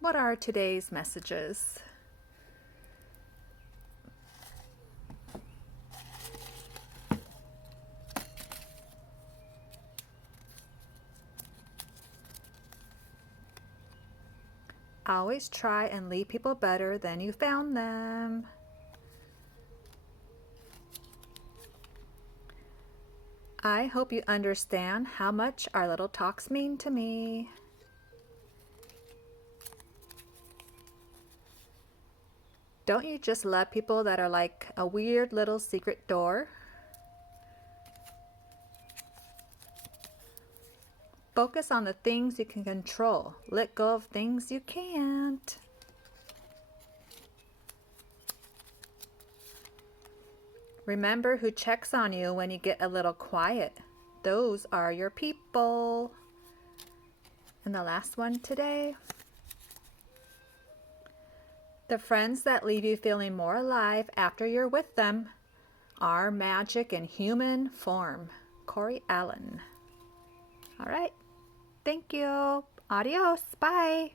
What are today's messages? Always try and leave people better than you found them. I hope you understand how much our little talks mean to me. Don't you just love people that are like a weird little secret door? Focus on the things you can control. Let go of things you can't. Remember who checks on you when you get a little quiet. Those are your people. And the last one today. The friends that leave you feeling more alive after you're with them are magic in human form. Corey Allen. All right. Thank you. Adios. Bye.